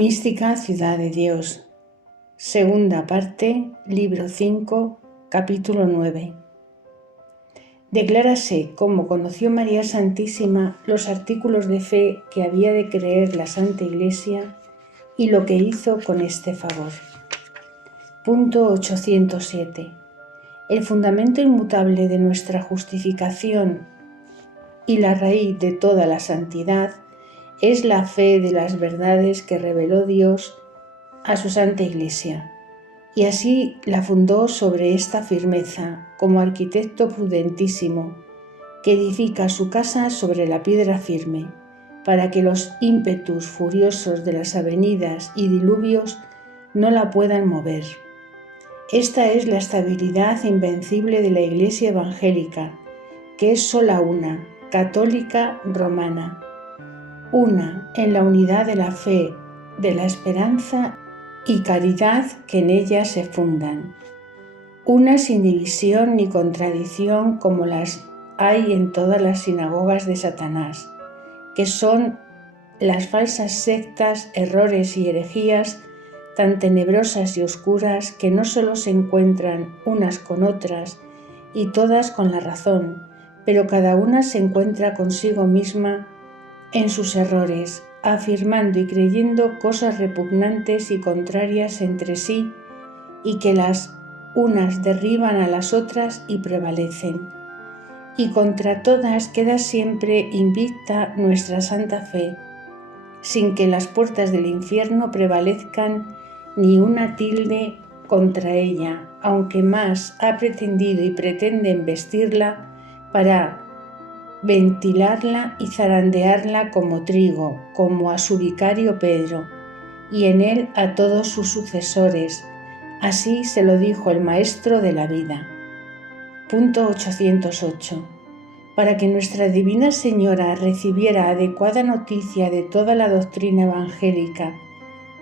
Mística Ciudad de Dios. Segunda parte, libro 5, capítulo 9. Declárase cómo conoció María Santísima los artículos de fe que había de creer la Santa Iglesia y lo que hizo con este favor. Punto 807. El fundamento inmutable de nuestra justificación y la raíz de toda la santidad es la fe de las verdades que reveló Dios a su Santa Iglesia, y así la fundó sobre esta firmeza, como arquitecto prudentísimo, que edifica su casa sobre la piedra firme, para que los ímpetus furiosos de las avenidas y diluvios no la puedan mover. Esta es la estabilidad invencible de la Iglesia evangélica, que es sola una, católica romana, una en la unidad de la fe, de la esperanza y caridad que en ella se fundan, una sin división ni contradicción como las hay en todas las sinagogas de Satanás, que son las falsas sectas, errores y herejías tan tenebrosas y oscuras que no solo se encuentran unas con otras y todas con la razón, pero cada una se encuentra consigo misma en sus errores, afirmando y creyendo cosas repugnantes y contrarias entre sí, y que las unas derriban a las otras y prevalecen. Y contra todas queda siempre invicta nuestra santa fe, sin que las puertas del infierno prevalezcan ni una tilde contra ella, aunque más ha pretendido y pretende embestirla para ventilarla y zarandearla como trigo, como a su vicario Pedro, y en él a todos sus sucesores. Así se lo dijo el Maestro de la vida. Punto 808. Para que Nuestra Divina Señora recibiera adecuada noticia de toda la doctrina evangélica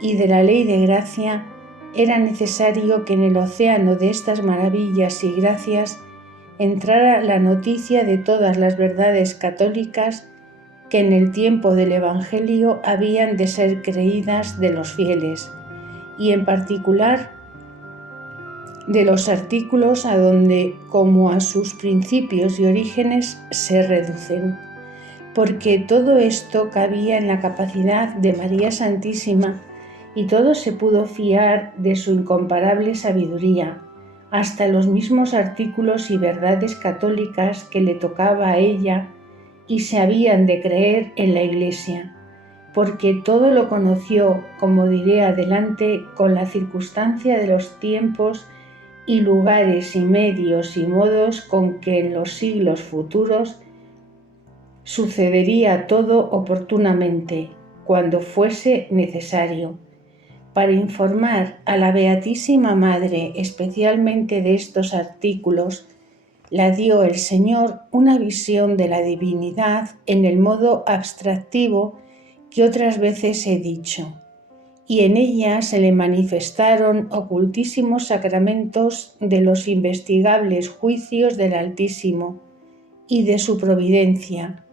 y de la ley de gracia, era necesario que en el océano de estas maravillas y gracias entrara la noticia de todas las verdades católicas que en el tiempo del Evangelio habían de ser creídas de los fieles, y en particular de los artículos a donde, como a sus principios y orígenes, se reducen, porque todo esto cabía en la capacidad de María Santísima y todo se pudo fiar de su incomparable sabiduría, hasta los mismos artículos y verdades católicas que le tocaba a ella y se habían de creer en la Iglesia, porque todo lo conoció, como diré adelante, con la circunstancia de los tiempos y lugares y medios y modos con que en los siglos futuros sucedería todo oportunamente, cuando fuese necesario. Para informar a la Beatísima Madre especialmente de estos artículos, la dio el Señor una visión de la divinidad en el modo abstractivo que otras veces he dicho, y en ella se le manifestaron ocultísimos sacramentos de los investigables juicios del Altísimo y de su providencia,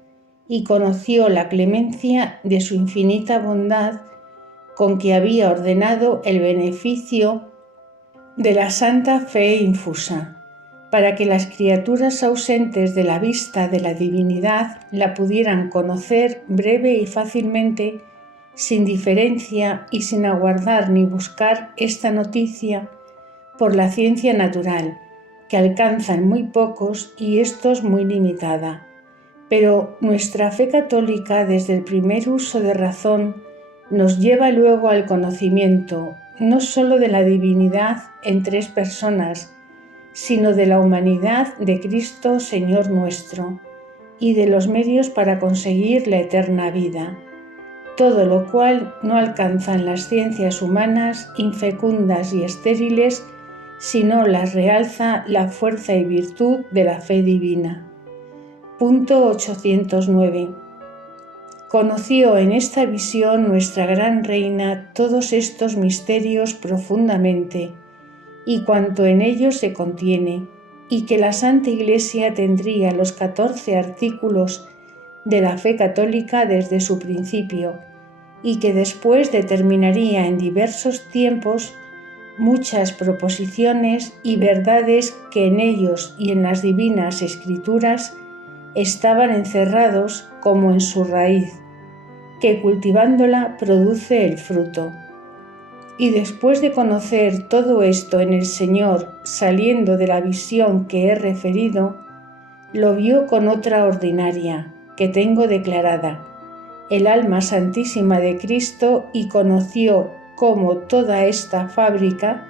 y conoció la clemencia de su infinita bondad con que había ordenado el beneficio de la santa fe infusa, para que las criaturas ausentes de la vista de la divinidad la pudieran conocer breve y fácilmente, sin diferencia y sin aguardar ni buscar esta noticia por la ciencia natural, que alcanzan muy pocos y estos muy limitada. Pero nuestra fe católica, desde el primer uso de razón, nos lleva luego al conocimiento no sólo de la divinidad en tres personas, sino de la humanidad de Cristo Señor nuestro, y de los medios para conseguir la eterna vida, todo lo cual no alcanzan las ciencias humanas infecundas y estériles, sino las realza la fuerza y virtud de la fe divina. Punto 809. Conoció en esta visión nuestra gran Reina todos estos misterios profundamente, y cuanto en ellos se contiene, y que la Santa Iglesia tendría los 14 artículos de la fe católica desde su principio, y que después determinaría en diversos tiempos muchas proposiciones y verdades que en ellos y en las divinas escrituras estaban encerrados como en su raíz, que cultivándola produce el fruto. Y después de conocer todo esto en el Señor, saliendo de la visión que he referido, lo vio con otra ordinaria, que tengo declarada, el alma santísima de Cristo, y conoció cómo toda esta fábrica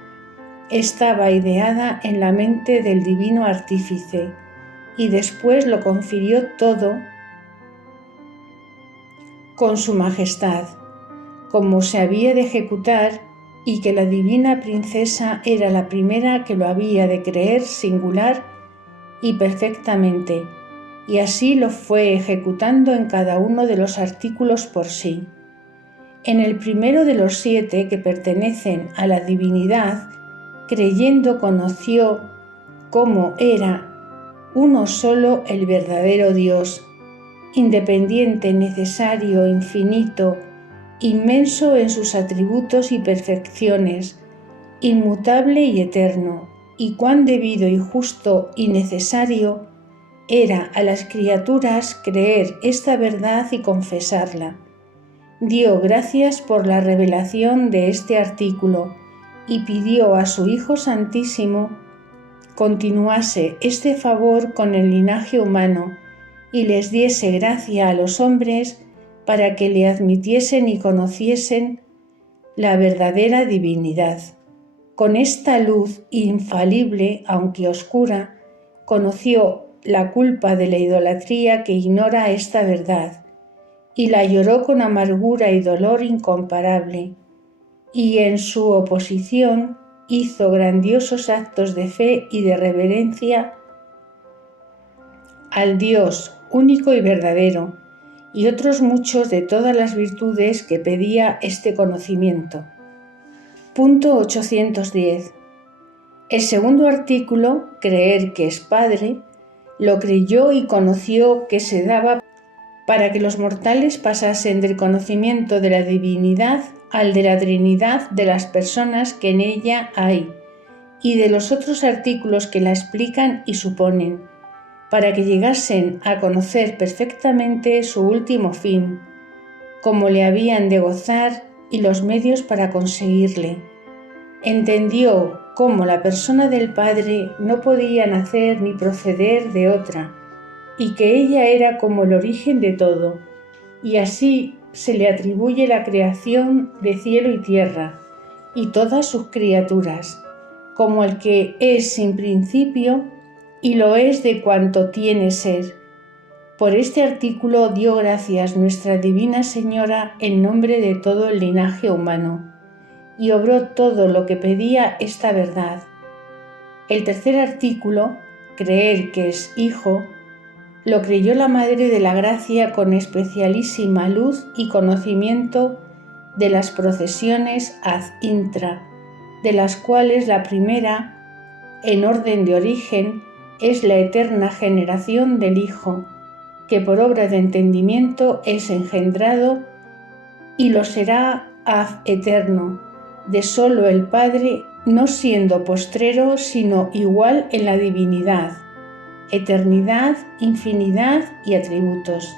estaba ideada en la mente del divino artífice, y después lo confirió todo con su majestad, como se había de ejecutar, y que la divina princesa era la primera que lo había de creer singular y perfectamente, y así lo fue ejecutando en cada uno de los artículos por sí. En el primero de los 7 que pertenecen a la divinidad, creyendo conoció cómo era uno solo el verdadero Dios, independiente, necesario, infinito, inmenso en sus atributos y perfecciones, inmutable y eterno, y cuán debido y justo y necesario era a las criaturas creer esta verdad y confesarla. Dio gracias por la revelación de este artículo y pidió a su Hijo Santísimo continuase este favor con el linaje humano y les diese gracia a los hombres para que le admitiesen y conociesen la verdadera divinidad. Con esta luz infalible, aunque oscura, conoció la culpa de la idolatría que ignora esta verdad, y la lloró con amargura y dolor incomparable, y en su oposición hizo grandiosos actos de fe y de reverencia al Dios único y verdadero, y otros muchos de todas las virtudes que pedía este conocimiento. Punto 810. El segundo artículo, creer que es Padre, lo creyó y conoció que se daba para que los mortales pasasen del conocimiento de la divinidad al de la Trinidad de las personas que en ella hay, y de los otros artículos que la explican y suponen, para que llegasen a conocer perfectamente su último fin, cómo le habían de gozar y los medios para conseguirle. Entendió cómo la persona del Padre no podía nacer ni proceder de otra, y que ella era como el origen de todo, y así se le atribuye la creación de cielo y tierra, y todas sus criaturas, como el que es sin principio, y lo es de cuanto tiene ser. Por este artículo dio gracias Nuestra Divina Señora en nombre de todo el linaje humano, y obró todo lo que pedía esta verdad. El tercer artículo, creer que es Hijo, lo creyó la Madre de la Gracia con especialísima luz y conocimiento de las procesiones ad intra, de las cuales la primera, en orden de origen, es la eterna generación del Hijo, que por obra de entendimiento es engendrado y lo será ad eterno, de solo el Padre, no siendo postrero, sino igual en la divinidad, eternidad, infinidad y atributos.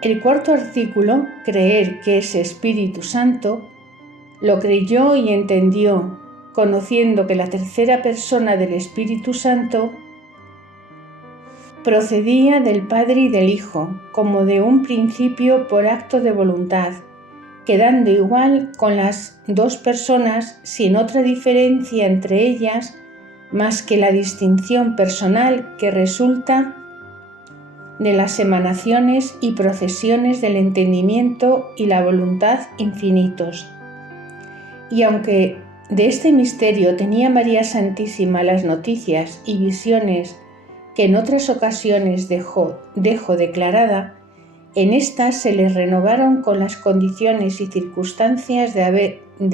El cuarto artículo, creer que es Espíritu Santo, lo creyó y entendió, conociendo que la tercera persona del Espíritu Santo procedía del Padre y del Hijo, como de un principio por acto de voluntad, quedando igual con las dos personas sin otra diferencia entre ellas más que la distinción personal que resulta de las emanaciones y procesiones del entendimiento y la voluntad infinitos. Y aunque de este misterio tenía María Santísima las noticias y visiones que en otras ocasiones dejó declarada, en estas se les renovaron con las condiciones y circunstancias de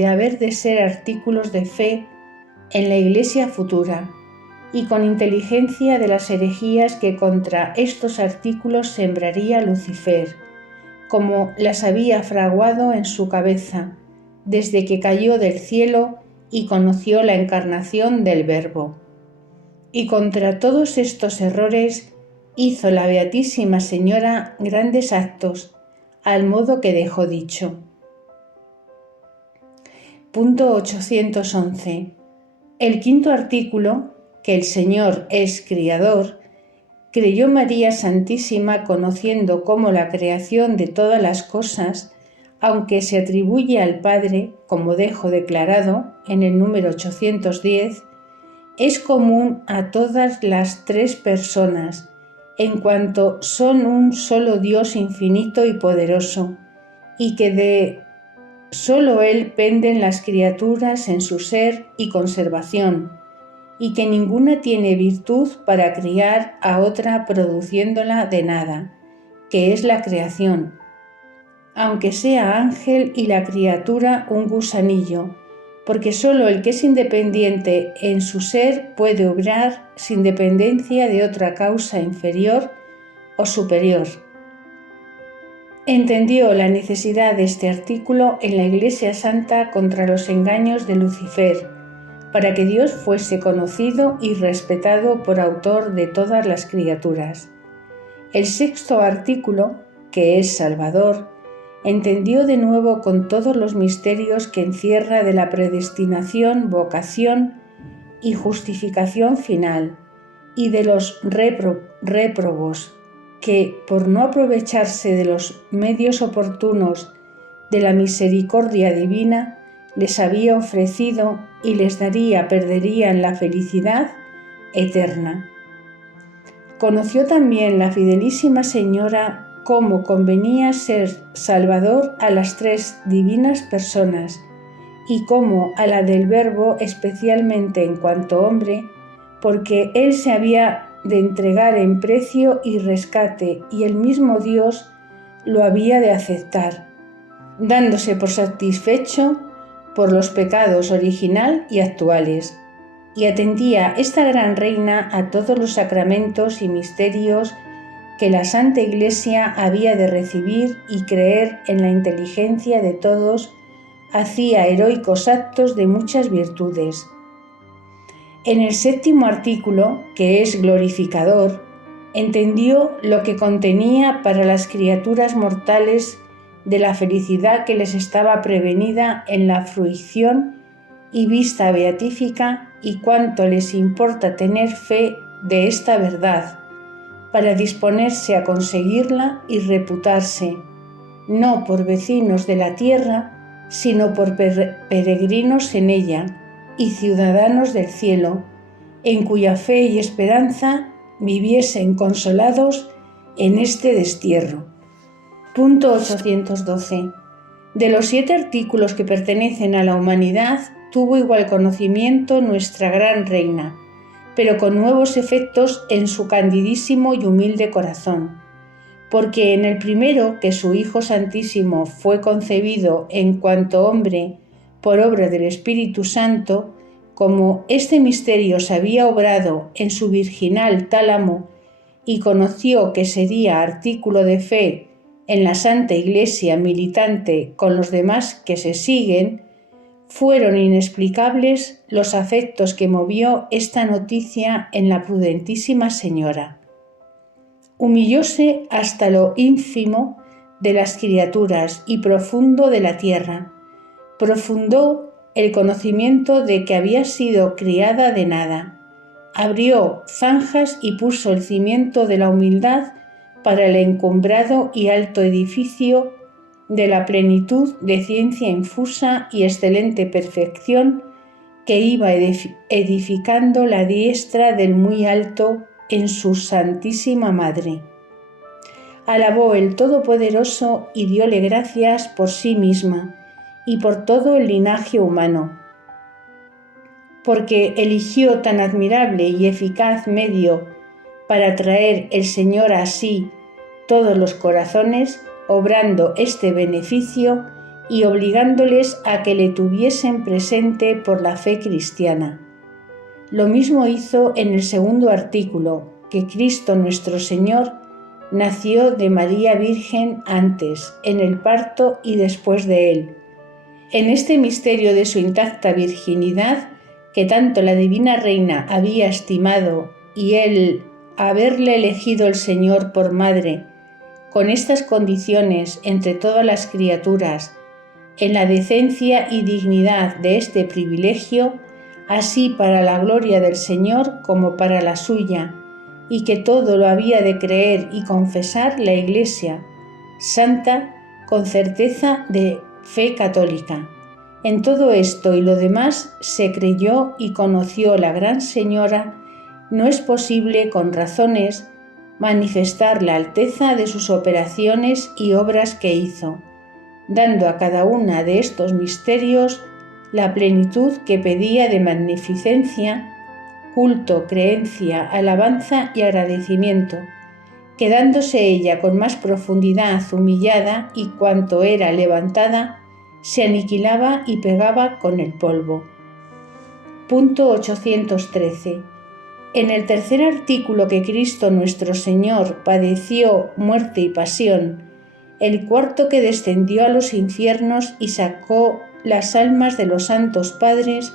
haber de ser artículos de fe en la Iglesia futura, y con inteligencia de las herejías que contra estos artículos sembraría Lucifer, como las había fraguado en su cabeza, desde que cayó del cielo y conoció la encarnación del Verbo. Y contra todos estos errores hizo la Beatísima Señora grandes actos, al modo que dejó dicho. Punto 811. El quinto artículo, que el Señor es Criador, creyó María Santísima conociendo cómo la creación de todas las cosas, aunque se atribuye al Padre, como dejo declarado en el número 810, es común a todas las tres personas, en cuanto son un solo Dios infinito y poderoso, y que de solo Él penden las criaturas en su ser y conservación, y que ninguna tiene virtud para criar a otra produciéndola de nada, que es la creación, aunque sea ángel y la criatura un gusanillo, porque solo el que es independiente en su ser puede obrar sin dependencia de otra causa inferior o superior. Entendió la necesidad de este artículo en la Iglesia Santa contra los engaños de Lucifer, para que Dios fuese conocido y respetado por autor de todas las criaturas. El sexto artículo, que es Salvador, entendió de nuevo con todos los misterios que encierra de la predestinación, vocación y justificación final, y de los réprobos, que, por no aprovecharse de los medios oportunos de la misericordia divina, les había ofrecido y les perderían la felicidad eterna. Conoció también la fidelísima Señora cómo convenía ser Salvador a las tres divinas personas y cómo a la del Verbo especialmente en cuanto hombre, porque Él se había de entregar en precio y rescate y el mismo Dios lo había de aceptar, dándose por satisfecho por los pecados original y actuales, y atendía esta gran reina a todos los sacramentos y misterios que la Santa Iglesia había de recibir y creer en la inteligencia de todos, hacía heroicos actos de muchas virtudes. En el séptimo artículo, que es glorificador, entendió lo que contenía para las criaturas mortales de la felicidad que les estaba prevenida en la fruición y vista beatífica y cuánto les importa tener fe de esta verdad, para disponerse a conseguirla y reputarse, no por vecinos de la tierra, sino por peregrinos en ella y ciudadanos del cielo, en cuya fe y esperanza viviesen consolados en este destierro. Punto 812. De los 7 artículos que pertenecen a la humanidad, tuvo igual conocimiento nuestra gran reina, pero con nuevos efectos en su candidísimo y humilde corazón, porque en el primero, que su Hijo Santísimo fue concebido en cuanto hombre por obra del Espíritu Santo, como este misterio se había obrado en su virginal tálamo y conoció que sería artículo de fe en la Santa Iglesia militante con los demás que se siguen, fueron inexplicables los afectos que movió esta noticia en la prudentísima Señora. Humillóse hasta lo ínfimo de las criaturas y profundo de la tierra. Profundó el conocimiento de que había sido criada de nada. Abrió zanjas y puso el cimiento de la humildad para el encumbrado y alto edificio de la plenitud de ciencia infusa y excelente perfección que iba edificando la diestra del muy alto en su Santísima Madre. Alabó el Todopoderoso y dióle gracias por sí misma y por todo el linaje humano, porque eligió tan admirable y eficaz medio para traer el Señor a sí todos los corazones, obrando este beneficio y obligándoles a que le tuviesen presente por la fe cristiana. Lo mismo hizo en el segundo artículo, que Cristo nuestro Señor nació de María Virgen antes, en el parto y después de él. En este misterio de su intacta virginidad, que tanto la divina reina había estimado, y el haberle elegido el Señor por madre, con estas condiciones entre todas las criaturas, en la decencia y dignidad de este privilegio, así para la gloria del Señor como para la suya, y que todo lo había de creer y confesar la Iglesia santa con certeza de fe católica. En todo esto y lo demás se creyó y conoció la Gran Señora. No es posible con razones manifestar la alteza de sus operaciones y obras que hizo, dando a cada una de estos misterios la plenitud que pedía de magnificencia, culto, creencia, alabanza y agradecimiento, quedándose ella con más profundidad humillada, y cuanto era levantada se aniquilaba y pegaba con el polvo. Punto 813. En el tercer artículo que Cristo nuestro Señor padeció muerte y pasión, el cuarto que descendió a los infiernos y sacó las almas de los santos padres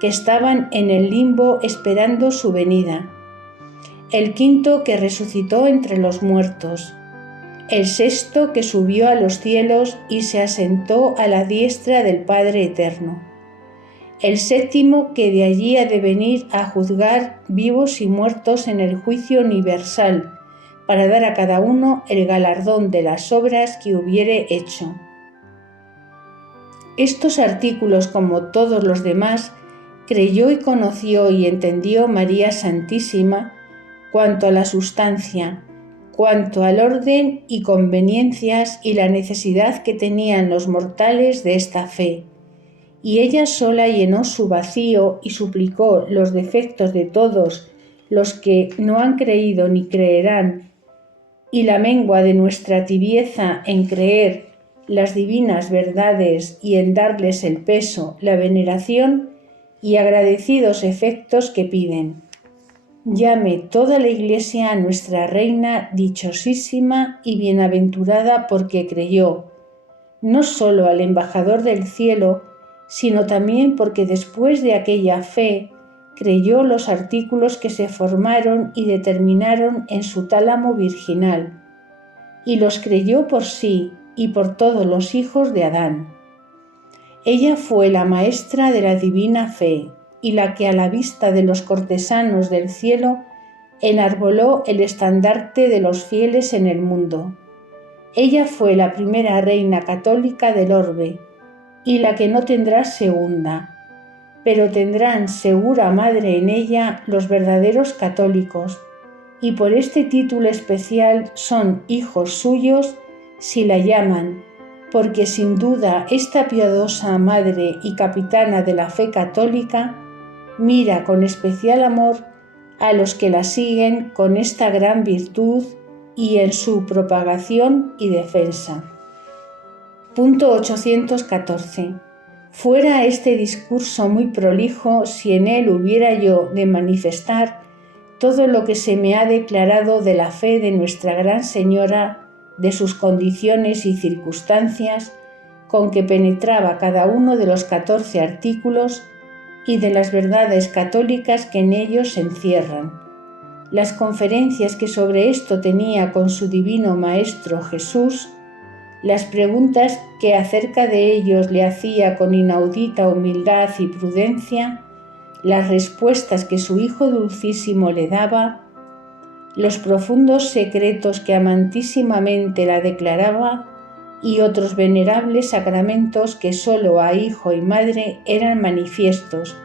que estaban en el limbo esperando su venida, el quinto que resucitó entre los muertos, el sexto que subió a los cielos y se asentó a la diestra del Padre Eterno, el séptimo que de allí ha de venir a juzgar vivos y muertos en el juicio universal, para dar a cada uno el galardón de las obras que hubiere hecho. Estos artículos, como todos los demás, creyó y conoció y entendió María Santísima, cuanto a la sustancia, cuanto al orden y conveniencias y la necesidad que tenían los mortales de esta fe, y ella sola llenó su vacío y suplicó los defectos de todos los que no han creído ni creerán, y la mengua de nuestra tibieza en creer las divinas verdades y en darles el peso, la veneración y agradecidos efectos que piden. Llame toda la Iglesia a nuestra Reina dichosísima y bienaventurada porque creyó, no solo al embajador del cielo, sino también porque después de aquella fe creyó los artículos que se formaron y determinaron en su tálamo virginal, y los creyó por sí y por todos los hijos de Adán. Ella fue la maestra de la divina fe y la que a la vista de los cortesanos del cielo enarboló el estandarte de los fieles en el mundo. Ella fue la primera reina católica del orbe y la que no tendrá segunda, pero tendrán segura madre en ella los verdaderos católicos, y por este título especial son hijos suyos si la llaman, porque sin duda esta piadosa madre y capitana de la fe católica mira con especial amor a los que la siguen con esta gran virtud y en su propagación y defensa. Punto 814. Fuera este discurso muy prolijo si en él hubiera yo de manifestar todo lo que se me ha declarado de la fe de Nuestra Gran Señora, de sus condiciones y circunstancias con que penetraba cada uno de los 14 artículos y de las verdades católicas que en ellos se encierran, las conferencias que sobre esto tenía con su divino Maestro Jesús, las preguntas que acerca de ellos le hacía con inaudita humildad y prudencia, las respuestas que su Hijo Dulcísimo le daba, los profundos secretos que amantísimamente la declaraba y otros venerables sacramentos que sólo a Hijo y Madre eran manifiestos.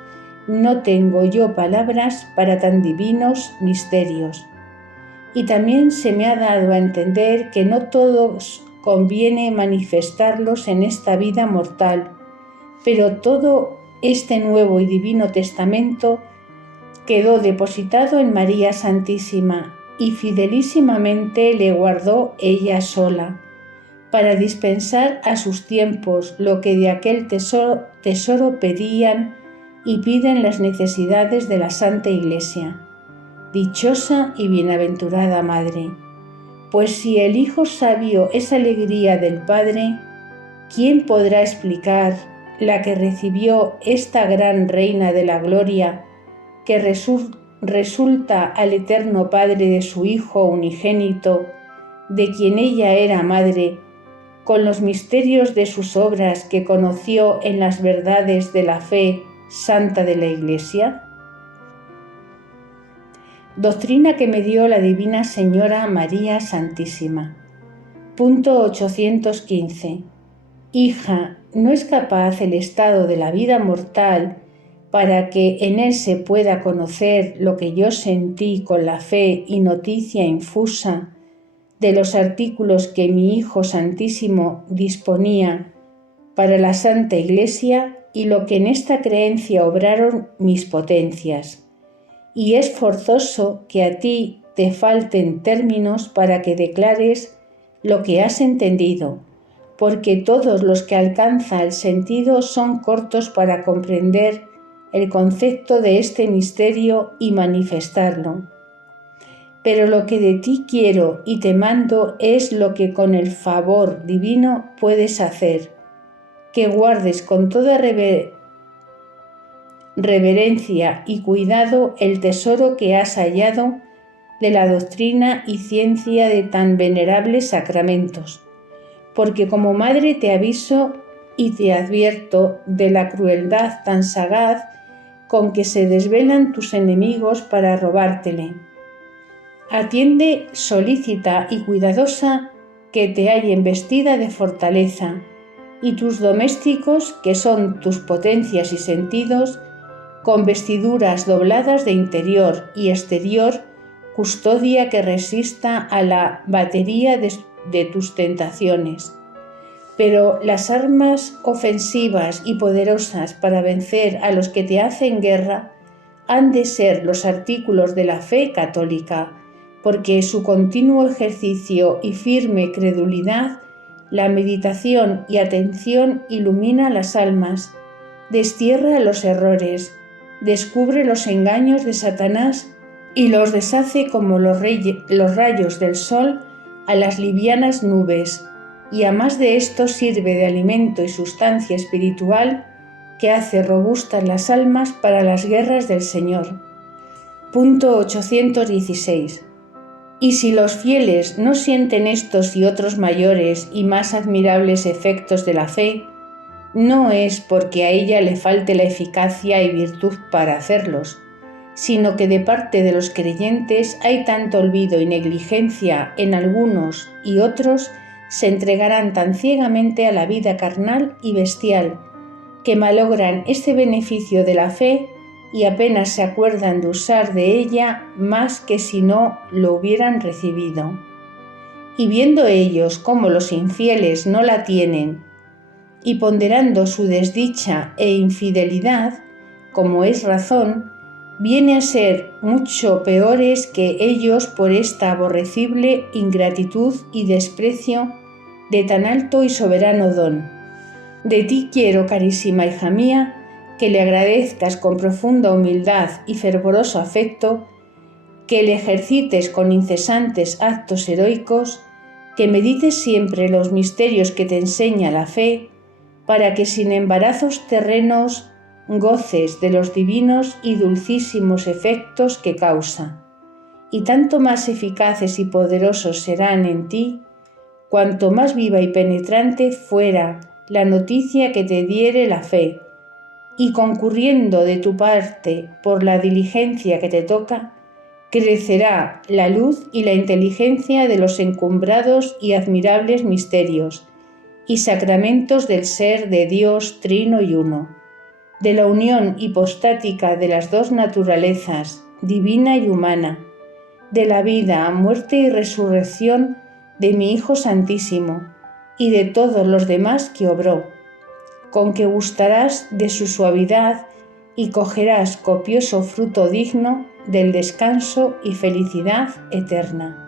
No tengo yo palabras para tan divinos misterios. Y también se me ha dado a entender que no todos conviene manifestarlos en esta vida mortal, pero todo este nuevo y divino testamento quedó depositado en María Santísima y fidelísimamente le guardó ella sola, para dispensar a sus tiempos lo que de aquel tesoro pedían y piden las necesidades de la Santa Iglesia. Dichosa y bienaventurada Madre, Pues si el Hijo sabio es alegría del Padre, ¿quién podrá explicar la que recibió esta gran Reina de la Gloria, que resulta al Eterno Padre de su Hijo unigénito, de quien ella era madre, con los misterios de sus obras que conoció en las verdades de la fe santa de la Iglesia? Doctrina que me dio la Divina Señora María Santísima. Punto 815. Hija, ¿no es capaz el estado de la vida mortal para que en él se pueda conocer lo que yo sentí con la fe y noticia infusa de los artículos que mi Hijo Santísimo disponía para la Santa Iglesia y lo que en esta creencia obraron mis potencias? Y es forzoso que a ti te falten términos para que declares lo que has entendido, porque todos los que alcanza el sentido son cortos para comprender el concepto de este misterio y manifestarlo. Pero lo que de ti quiero y te mando es lo que con el favor divino puedes hacer, que guardes con toda reverencia y cuidado el tesoro que has hallado de la doctrina y ciencia de tan venerables sacramentos, porque como madre te aviso y te advierto de la crueldad tan sagaz con que se desvelan tus enemigos para robártele. Atiende solícita y cuidadosa que te hallen vestida de fortaleza, y tus domésticos, que son tus potencias y sentidos, con vestiduras dobladas de interior y exterior, custodia que resista a la batería de tus tentaciones. Pero las armas ofensivas y poderosas para vencer a los que te hacen guerra han de ser los artículos de la fe católica, porque su continuo ejercicio y firme credulidad, la meditación y atención ilumina las almas, destierra los errores, descubre los engaños de Satanás y los deshace como los rayos del sol a las livianas nubes, y a más de esto sirve de alimento y sustancia espiritual que hace robustas las almas para las guerras del Señor. Punto 816. Y si los fieles no sienten estos y otros mayores y más admirables efectos de la fe, no es porque a ella le falte la eficacia y virtud para hacerlos, sino que de parte de los creyentes hay tanto olvido y negligencia en algunos y otros se entregarán tan ciegamente a la vida carnal y bestial, que malogran este beneficio de la fe y apenas se acuerdan de usar de ella más que si no lo hubieran recibido. Y viendo ellos cómo los infieles no la tienen, y ponderando su desdicha e infidelidad, como es razón, viene a ser mucho peores que ellos por esta aborrecible ingratitud y desprecio de tan alto y soberano don. De ti quiero, carísima hija mía, que le agradezcas con profunda humildad y fervoroso afecto, que le ejercites con incesantes actos heroicos, que medites siempre los misterios que te enseña la fe, para que sin embarazos terrenos goces de los divinos y dulcísimos efectos que causa, y tanto más eficaces y poderosos serán en ti, cuanto más viva y penetrante fuera la noticia que te diere la fe, y concurriendo de tu parte por la diligencia que te toca, crecerá la luz y la inteligencia de los encumbrados y admirables misterios y sacramentos del ser de Dios trino y uno, de la unión hipostática de las dos naturalezas, divina y humana, de la vida, muerte y resurrección de mi Hijo Santísimo y de todos los demás que obró, con que gustarás de su suavidad y cogerás copioso fruto digno del descanso y felicidad eterna.